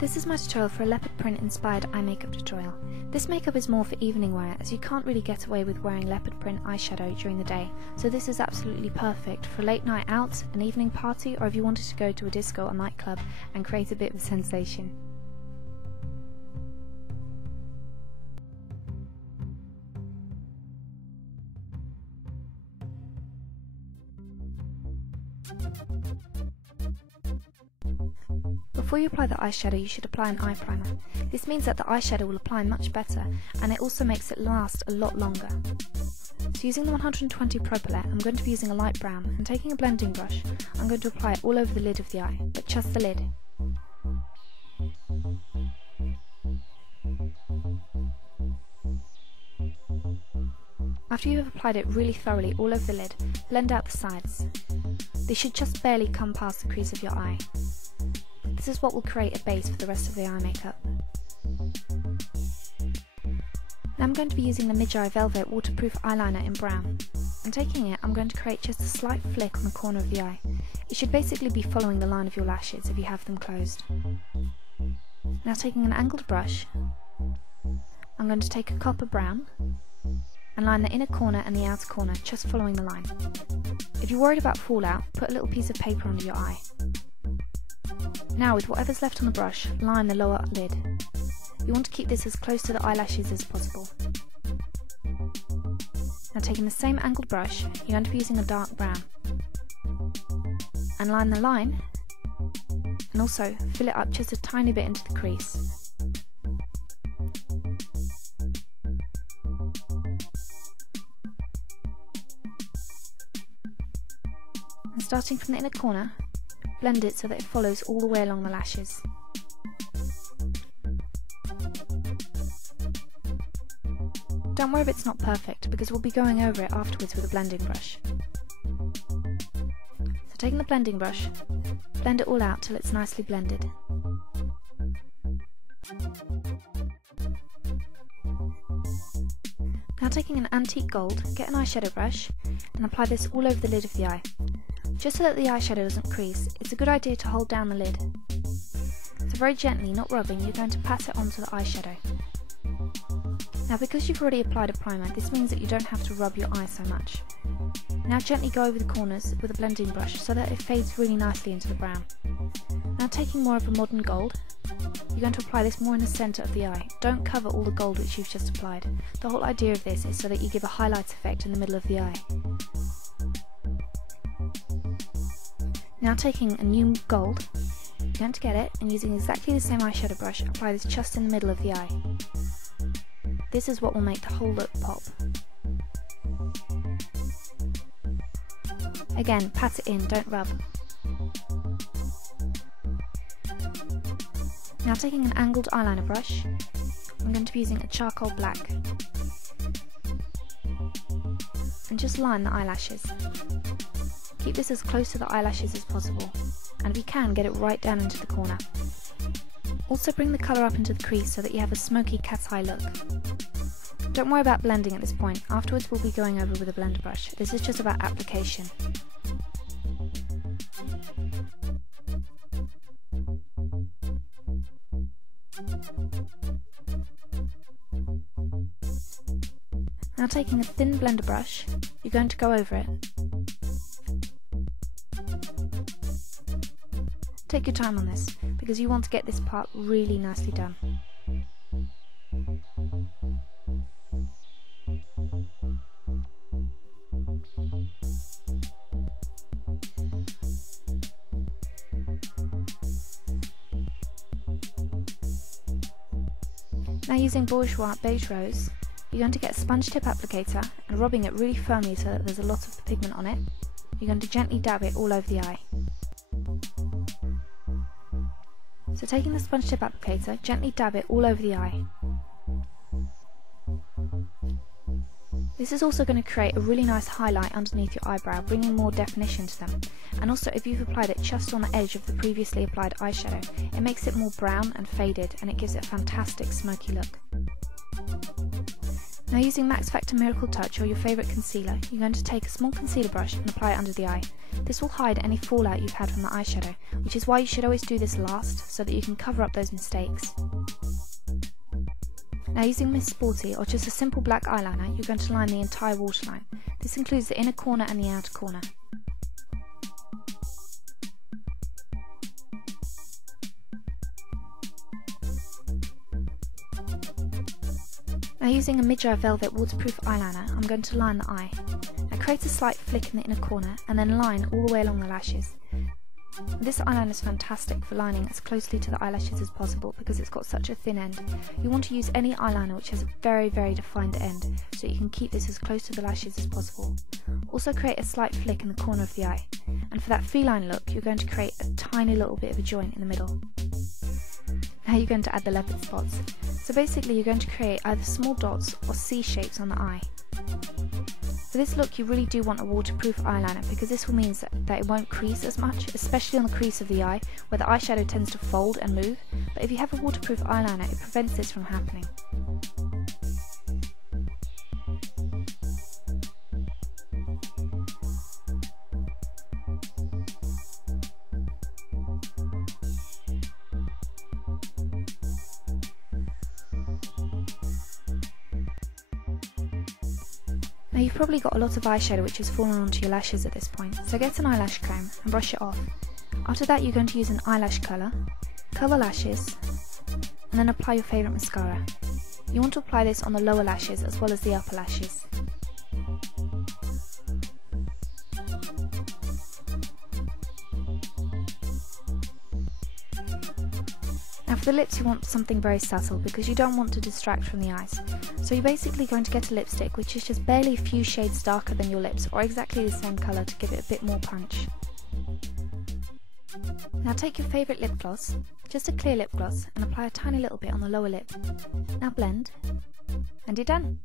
This is my tutorial for a leopard print inspired eye makeup tutorial. This makeup is more for evening wear, as you can't really get away with wearing leopard print eyeshadow during the day, so this is absolutely perfect for a late night out, an evening party, or if you wanted to go to a disco or nightclub and create a bit of a sensation. Before you apply the eyeshadow, you should apply an eye primer. This means that the eyeshadow will apply much better, and it also makes it last a lot longer. So using the 120 Pro Pallet, I'm going to be using a light brown, and taking a blending brush, I'm going to apply it all over the lid of the eye, but just the lid. After you have applied it really thoroughly all over the lid, blend out the sides. They should just barely come past the crease of your eye. This is what will create a base for the rest of the eye makeup. Now I'm going to be using the Migi Velvet Waterproof Eyeliner in brown. And taking it, I'm going to create just a slight flick on the corner of the eye. It should basically be following the line of your lashes if you have them closed. Now taking an angled brush, I'm going to take a copper brown and line the inner corner and the outer corner, just following the line. If you're worried about fallout, put a little piece of paper under your eye. Now with whatever's left on the brush, line the lower lid. You want to keep this as close to the eyelashes as possible. Now taking the same angled brush, you're going to be using a dark brown. And line the line, and also fill it up just a tiny bit into the crease. And starting from the inner corner, blend it so that it follows all the way along the lashes. Don't worry if it's not perfect, because we'll be going over it afterwards with a blending brush. So taking the blending brush, blend it all out till it's nicely blended. Now taking an antique gold, get an eyeshadow brush and apply this all over the lid of the eye. Just so that the eyeshadow doesn't crease, it's a good idea to hold down the lid. So very gently, not rubbing, you're going to pat it onto the eyeshadow. Now because you've already applied a primer, this means that you don't have to rub your eye so much. Now gently go over the corners with a blending brush so that it fades really nicely into the brown. Now taking more of a modern gold, you're going to apply this more in the centre of the eye. Don't cover all the gold which you've just applied. The whole idea of this is so that you give a highlight effect in the middle of the eye. Now taking a new gold, you're going to get it, and using exactly the same eyeshadow brush, apply this just in the middle of the eye. This is what will make the whole look pop. Again, pat it in, don't rub. Now taking an angled eyeliner brush, I'm going to be using a charcoal black. And just line the eyelashes. Keep this as close to the eyelashes as possible, and if you can, get it right down into the corner. Also bring the colour up into the crease so that you have a smoky cat's eye look. Don't worry about blending at this point, afterwards we'll be going over with a blender brush. This is just about application. Now taking a thin blender brush, you're going to go over it. Take your time on this, because you want to get this part really nicely done. Now using Bourjois Beige Rose, you're going to get a sponge tip applicator and rubbing it really firmly so that there's a lot of pigment on it. You're going to gently dab it all over the eye. So taking the sponge tip applicator, gently dab it all over the eye. This is also going to create a really nice highlight underneath your eyebrow, bringing more definition to them. And also if you've applied it just on the edge of the previously applied eyeshadow, it makes it more brown and faded, and it gives it a fantastic smoky look. Now using Max Factor Miracle Touch or your favourite concealer, you're going to take a small concealer brush and apply it under the eye. This will hide any fallout you've had from the eyeshadow, which is why you should always do this last, so that you can cover up those mistakes. Now using Miss Sporty or just a simple black eyeliner, you're going to line the entire waterline. This includes the inner corner and the outer corner. Now using a Migi Velvet waterproof eyeliner, I'm going to line the eye. Now create a slight flick in the inner corner and then line all the way along the lashes. This eyeliner is fantastic for lining as closely to the eyelashes as possible because it's got such a thin end. You want to use any eyeliner which has a very defined end so you can keep this as close to the lashes as possible. Also create a slight flick in the corner of the eye, and for that feline look you're going to create a tiny little bit of a joint in the middle. Now you're going to add the leopard spots. So basically you're going to create either small dots or C shapes on the eye. For this look you really do want a waterproof eyeliner because this will mean that it won't crease as much, especially on the crease of the eye where the eyeshadow tends to fold and move, but if you have a waterproof eyeliner it prevents this from happening. Now you've probably got a lot of eyeshadow which has fallen onto your lashes at this point, so get an eyelash comb and brush it off. After that you're going to use an eyelash curler, curl the lashes, and then apply your favourite mascara. You want to apply this on the lower lashes as well as the upper lashes. Now for the lips you want something very subtle because you don't want to distract from the eyes. So you're basically going to get a lipstick which is just barely a few shades darker than your lips or exactly the same colour to give it a bit more punch. Now take your favourite lip gloss, just a clear lip gloss, and apply a tiny little bit on the lower lip. Now blend, and you're done!